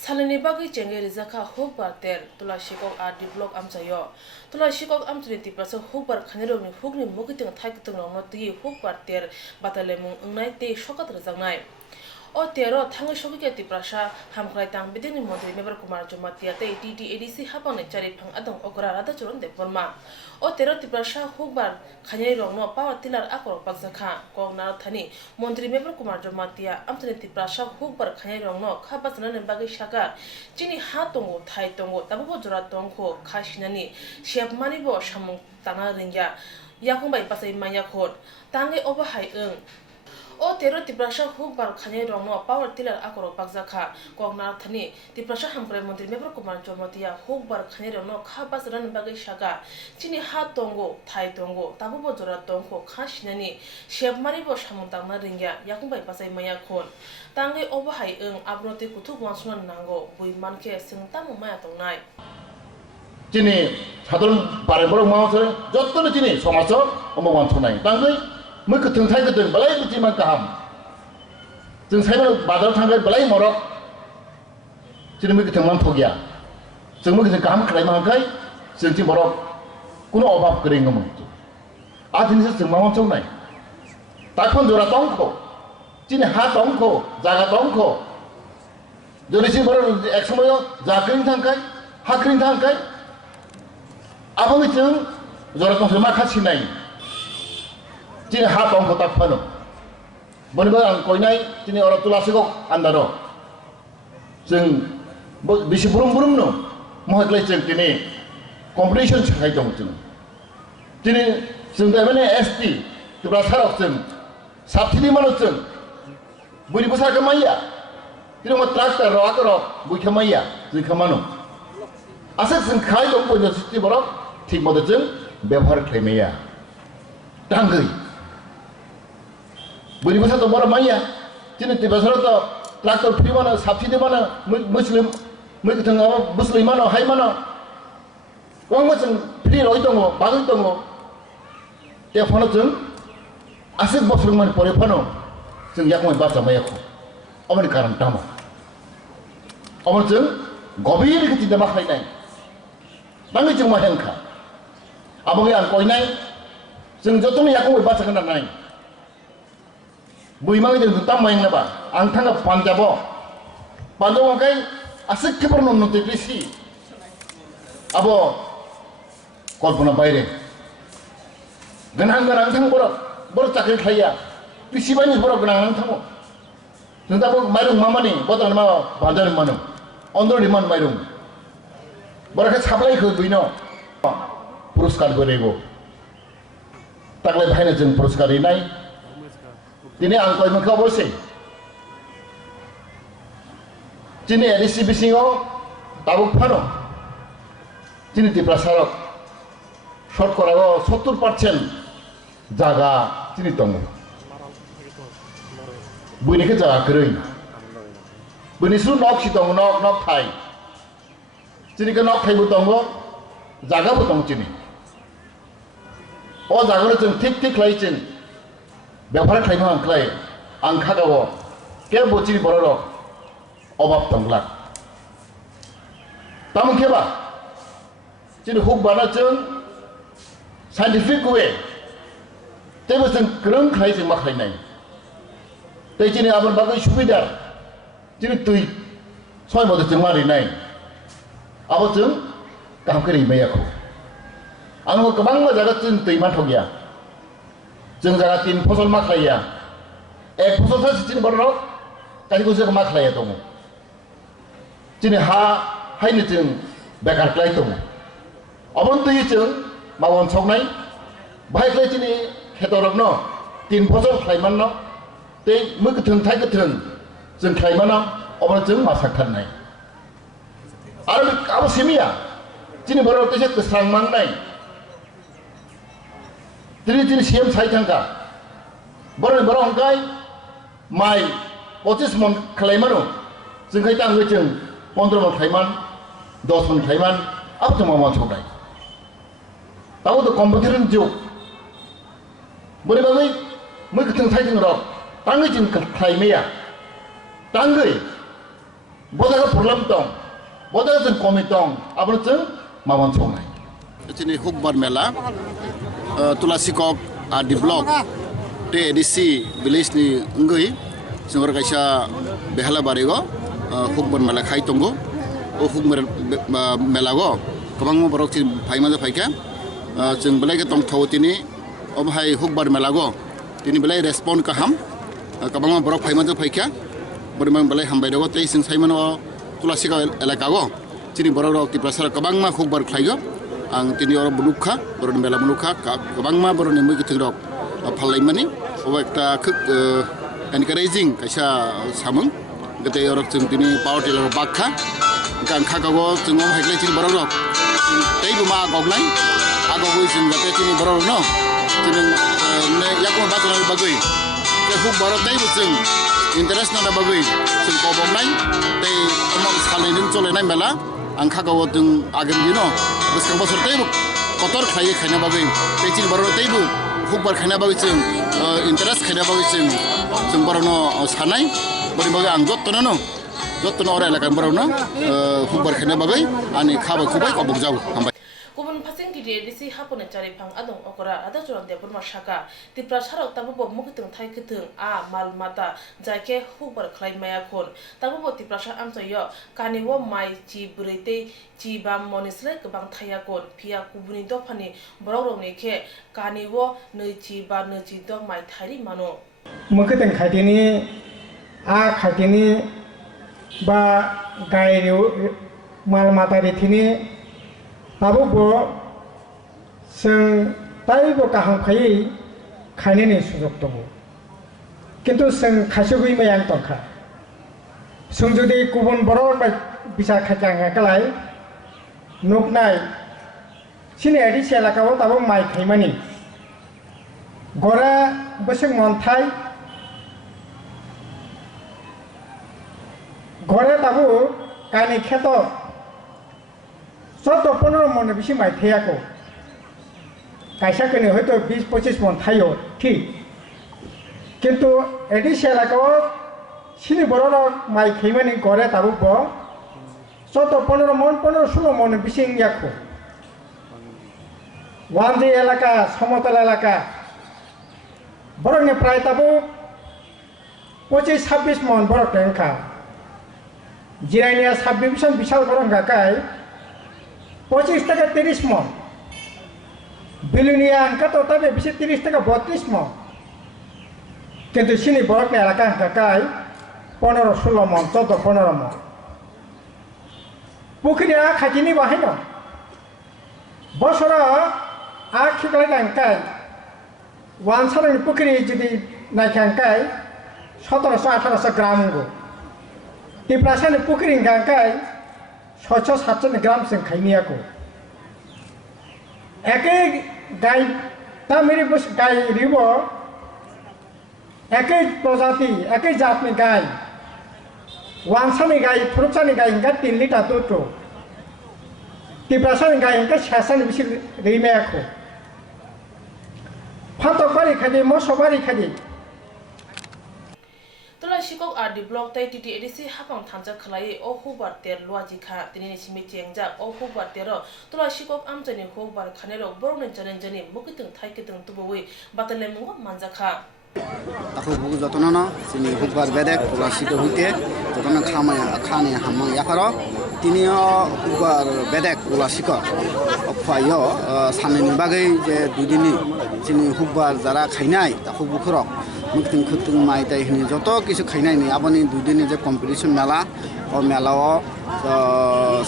Salnwini Bagwi Changwi Rizaka Hukbar ter Tula Shikok Adi Blok Amsayo Tula Shikok Amtri Twiprasa Hukbar Khanero ni Hukni Mukitung Thaikitung Noti Hukbar ter Batalemung Ungnai Te Shokat Rizangnai O tero Tango Shokike Twiprasa Hamkrai Tang Bidini Montri Maver Kr.Jamatia Te TTADC Hapang Chari Pang Adong Okra Rada Churon de Forma O tero Twiprasa Hukbar Khanero no Power Tiller Akor Pakzakha Kong Narathani Montri Maver Kr.Jamatia Amtri Twiprasa Hukbar Khanero no Khabasana Bagwi Shaka Chini Hatongo Thai Tongo Tabu Jora Tongko Kashinani Shep Manibo Shamung Tanga Rinja Yakumbai Pasai Mayakot Tange Overhigh O tero Twiprasa Hukbar Khanero no Power Tiller Akor Pakzakha Kong Narathani Twiprasa Hamkrai Montri Maver Kr.Jamatia Hukbar Khanero no Khabasana Bagwi Shaka Chini Hatongo Thai Tongo Tabu Jora Tongko Kashinani Shep Manibo Shamung Tanga Rinja Yakumbai Pasai Mayakot Tange Overhigh Abrote Kutu Wansunan Nango Bui Manke Sing Tamu Maya Tongnai Chini Hadron Paraboro Mountain, Jotton Chini, Somaso, Omo Wantonai, Tangi, Mukutung Tiger, Balay Timan Kaham. Since Heaven Badal Tanga Balay Morok, Chini Mukutung Mantogia. So Mukutung Kaham Kraimankai, Sinti Morok, Kuno Obab Gringam. Athens is Mountonai. Takon Dora Tonko, Chini Hat Onko, Zaga Tonko. The receiver Exmoyo, Zakrin Tankai, Hakrin Tankai. Apa itu Zora konfirma kasih naik. Cini hat orang kota pano. Benar-benar kau naik cini orang tulas kok andaro. Jeng bisi burung-burung no. Mohon kelih jeng cini competition cakap jong cini. Cini jeng dah mana ST Twiprasa rok jeng. Subsidi mana jeng. Budi besar kemaya. Cini mau traktor rok rok budi kemaya jeng kemana. Asal jeng kai jong punya siti borok. ঠিক মতো जों ব্যবহার খাইমাইয়া টাঙ্গै বরিবसा তো বড় মাইয়া চিনি তিবাসরা তো tractor free মানো সাবসিডি মানো মুসলিম মুইকথং আবা বুসলিম মানো হাই মানো ওয়াংমो जों ফ্রি রই दङ বাগै दङ তে ফনো जों आसिक बसर मान परे फनो जों याकमै बासा मायाखौ अमनि कारण तामा अमर जों गभीर खिति दमा खाइनाय बाङै जों माहेंखा Abang yang kau ini, sejauhnya aku berbaca kena naik. Bui mangi dengan tamu yang apa? Angkanya Panjabo, Panjabo kai asik keperluan untuk krisi. Abo, kau pun apa ini? Genang angkang borok cakir kaya. Krisi banyak borok genang angkangmu. Tentang mayung mama ni, botol nama bandar mana? Ondor di mana mayung? Borok sablai kau bino. पुरस्कार गरेको ताकले भाइने जों पुरस्कार दिनाय दिनै आं कयमखौ अबसे दिनै ADC बिसिङाव दाबो फानो दिनै Twiprasa शतकराव 70% जागा दिनै दङ बयनिखौ जागा गोरै बयनिसु नक दङ नक थाइ दिनैखौ नक थाइबो दङ जागाबो दङ दिनै O jangan jeng tik lain, beberapa kali mangklai, angka gawo, kaya bocil borok, obab tanglak. Tamu keba, jadi Hukbar jeng scientific way, tapi jeng kereng kali jeng maklai nai. Tapi jadi abang Bagwi subidar, jadi tui, soal mode jeng mari nai, abang jeng kaham kiri mayaku. Anu kebang jaga cun tuiman hogia, jeng jaga tin फसल maklaya, फसल saja cini borok, kali kau jaga maklaya tomu, cini hai ni jeng bekar kelai tomu, abang tu jeng mawon sognai, baik kelai cini hetorok no, tin फसल kelaiman no, te muketeng thai keteng, jeng kelaiman no, abang jeng masak nai, aru simia, cini borok tu je keserang mang nai. Tiri siam saya tangka, borong kai, mai, 25 mon kelaiman, sengkai tangga jeng, 15 mon kelaiman, 10 mon kelaiman, apa tu mama cobai? Tahu tu kompetitor juk, boleh bagi, mereka tengah saya tengah rok, tangga jeng kelaimnya, tangga, bodaga problem tong bodaga jeng komi tong abro jeng mamon songnai Ini Hukbar Mela Tulasikok di blok TDC village ni ngui sungor kaisa behala barigo Hukbar Mela khai tongo o Hukbar Mela go kabang mo borok tin phaima ja phaika jeng belai ke tong thau tini ob hai Hukbar Mela go tini belai respond kaham kabang mo borok phaima ja phaika borimang belai hambai dago tei sing saimano Tulasikok elaka go tini borok rok Twiprasa kabang ma Hukbar khlaigo ang tini orang menukha, baru mela menukha, kabang ma baru nemu kita rok, palai mani, waktu kek encouraging kaisa samung, kita orang ceng tini power tiller bakha, kan kakago cengom hekle cini baru rok, tapi buma agognai, agogoi ceng kata cini baru no, cini ne yakun batu nabi bagui, kehuk baru tapi ceng interest nada bagui, ceng kobong nai, tapi emang sekali ini colai nai mela, ang kakago ceng agam dino. Beskang basur taibu kotor kaya kaya bagai, pecil baru taibu Hukbar kaya bagai ceng interest kaya bagai ceng baru no sanai, baru bagai anggot tu no orang elakan baru no Hukbar kaya bagai, ani khabar kubai kau bukjau hambai. Kubun pasing di edisi hapon cari pang adong okora ada curang dia bermasyaka Twiprasa rok tabu bob mukitung thai kitung a mal mata jake Hukbar khlai maya kon tabu bob Twiprasa amsayo kaniwo mai chi burite chi bam monisle kebang thaya kon pia kubuni dofani borok rok ni ke kaniwo nei chi ba nei chi dok mai thari mano mukitung khaitini a khaitini ba gai mal mata ritini tabu bo seng tabi bo kahang khai khane ni sujok tongo kintu seng khasugui mayang tongkha sung jodi kubun borok ba bisa khachang kalai noknai sini adi selaka bo tabu mai khaimani gora beseng monthai gora tabu kani kheto Soto 15 मन बेसी माइथायाको कायसा कने हयतो 20-25 मन थायो ठीक किंतु एडिसेलाको सिनि बरनो माइ खैमानि गरे ताबुबो सोतो 15 मन 15-16 मन बेसी याको वानजे एलाका समतल एलाका बरने प्राय ताबु 25-26 मन बरक टेंखा जिराइनिया साब डिभिजन बिशाल बरंगा काय 25 টাকা 30 মন বিলুনিয়া আঙ্কা তো তবে বেশি 30 টাকা 32 মন কিন্তু সিনি বরক এলাকা কাকাই 15-16 মন 14-15 মন পুকুরিয়া খাটিনি বাহাইন বছর আখিকলাই আঙ্কাই ওয়ানসারের পুকুরি যদি নাইখাঙ্কাই 1700-1800 গ্রাম গো Twiprasa পুকুরি গাঙ্কাই 600-700 ग्राम से खाइनिया को एक गाय ता मेरी बस गाय रिबो एक प्रजाति एक जात में गाय वांसा में गाय थुरुचा में गाय इनका 3 लिटर तो Twiprasa में गाय इनका 600 बिसी रिमे को फातो बारी खादे मोसो बारी खादे Tulasikok di blok tai titi edisi hapang tanja khlai o Hukbar ter luaji kha tini simi chengjak o Hukbar tero Tulasikok amjani Hukbar khanero borone jani mukitung thai kitung tuboi batale mungo manjakha Aku buku jotonono sini Hukbar bedek Tulasiko hite jotono khane hamang yakaro tinio Hukbar bedek Tulasiko ophayo saneni bagai je dudini sini Hukbar jara khainai taku bukurok mungkin kutung mai tai hini joto kisu khainai ni aboni dudini je competition mela o mela o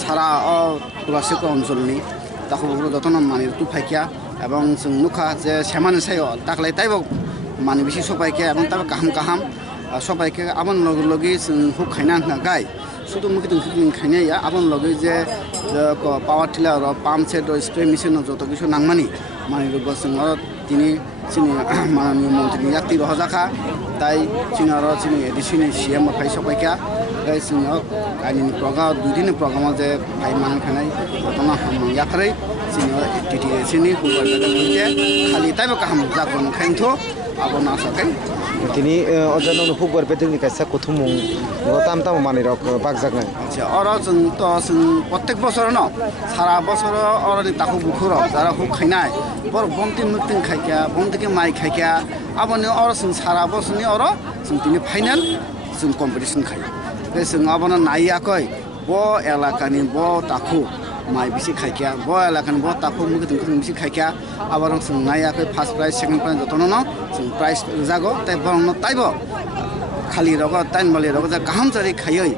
sara o Tulasiko onjolni taku bukuro jotono mani tu phaikya ebong sung nukha je semane sayo taklai taibo mani bisi sopaike ebong tabe kaham sopaike abon logi huk khaina gai শুধু মুখে তো খাইনাই আবন লগে যে power tiller pump set spray machine যত কিছু নাংমানি মানে তিনি মাননীয় মন্ত্রী ইয়াতি রহজাখা তাই চিনি এডিসিনি সিএম ফাই সবাইকা তাই আইনি প্রোগ্রাম 2 দিনের প্রোগ্রাম যে ফাই মান খানাই ঘটনা ইয়াখারে টিটিএসিনি হুবার খালি তাইব কাহাম জাগন খাইনথ আবন আসাকাই তিনি অজানো হুকবার বেদকনি কাইসা কুথুমুং তাম তাম মানি রক বাগজাগনাই আচ্ছা অরা जों তো जों প্রত্যেক বছর ন সারা বছর অরানি তাকু বুখুর যারা হুক খাইনাই বর বন্তি মুক্তিং খাইকা বন্তিকে মাই খাইকা আবনি অরা जों সারা বছরনি অরা जों তিনি ফাইনাল जों কম্পিটিশন খাই बे जों আবনা নাইয়াকই ব এলাকানি ব তাকু মাই বিসি খাইকা ব এলাকানি ব তাকু মুগিং বিসি খাইকা আবার जों নাইয়াকই ফার্স্ট প্রাইজ সেকেন্ড প্রাইজ যতন ন जों প্রাইজ জাগো তাই বরং তাইব খালি রগ তাইন বলে রগ যা গাহাম জারি খাইयै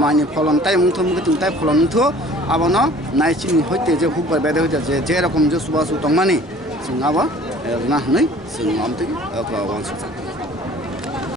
মানি ফলন তাই মুথ মুগিং তাই ফলন মুথ আবনো নাইচিনি হইতে যে হুকবার বেদে হইতে যে রকম যে সুবাসু তংমানি जों আবা না হই जों আমতে ওয়ানস